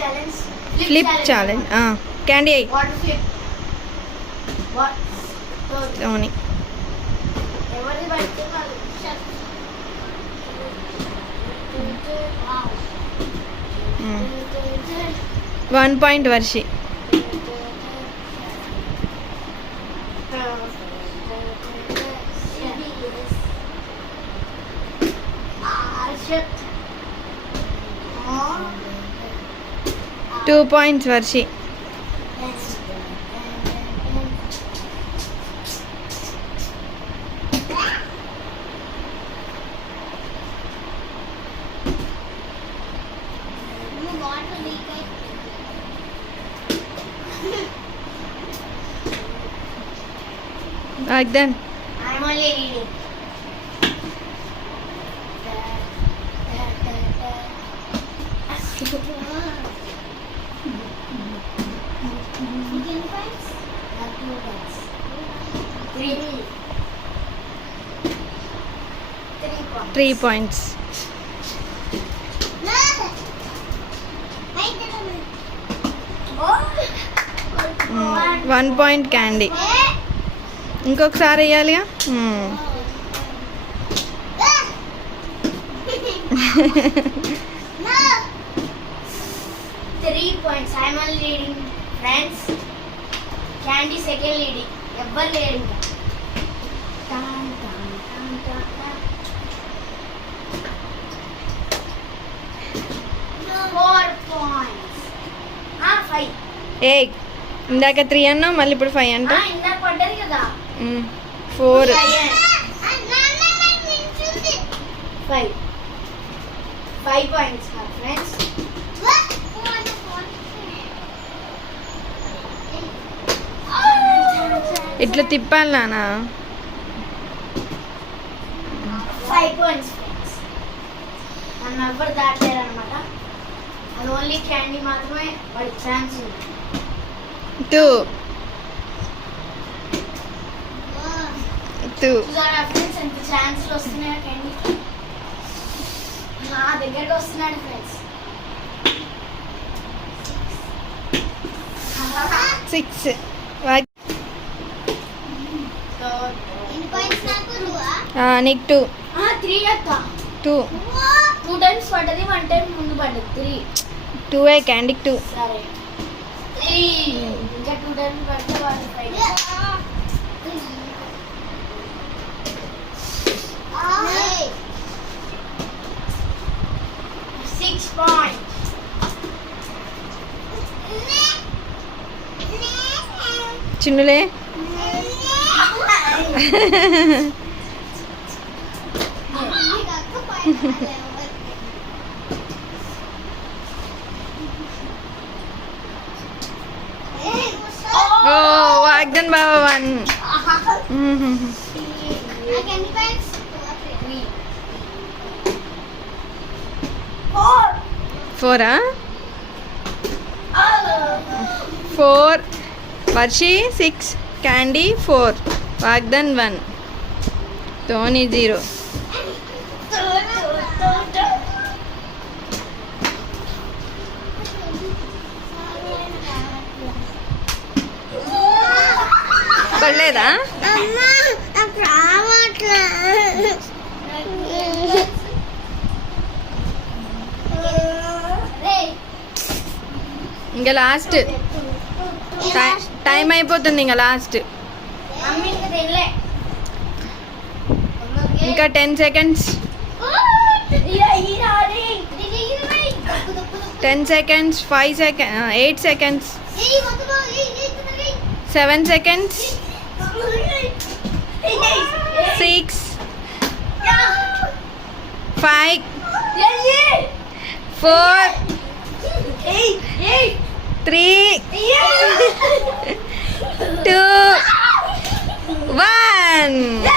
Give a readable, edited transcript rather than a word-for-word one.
చేయండి. Flip challenge candy అయ్యి ధోని 1 పాయింట్ Varshi. Two points Varshi. Like then. I'm only reading. Three points. 1 point candy. ఇంకొకసారి వేయాలిగా. 3 points. I'm only leading, friends. Candy second leading. Ever leading. 4 points. 5. ఏ ఇందాక 3 అన్నా మళ్ళీ ఇప్పుడు 5 అంట. ఇందాక పడ్డది కదా. 4. 5 points, friends. ఇట్లా తిప్పాలి నాన్న. 5 points, friends. నన్ను ఎవ్వరు దాటలేరు అనమాట. అది ఓన్లీ క్యాండీ మాత్రమే వాడి ఛాన్స్ ఉంది. 2. చూసారా ఫ్రెండ్స్ ఎంత ఛాన్స్లు వస్తున్నాయో క్యాండీకి. నా దగ్గరకు వస్తున్నాడు ఫ్రెండ్స్. 6. నీకు 2. 3 అక్క. 2 టైమ్స్ పడ్డది, 1 టైం ముందు పడ్డది. 3. 2 క్యాండీకి 2. సరే 3 ఇంకా 2 టైమ్స్ పడితే వాళ్ళు 5. 6 points. చిన్నులే. వాగ్దన్ బాబా 1. 4. 4 వర్షి 6 క్యాండీ 4 వాగ్దన్ 1 ధోని 0. పడలేదా? ఇంకా లాస్ట్ టైం అయిపోతుంది. ఇంకా లాస్ట్ ఇంకా 10 seconds. 10 seconds. 5 seconds. 8 seconds. 7 seconds. 6 5 4 3 2 1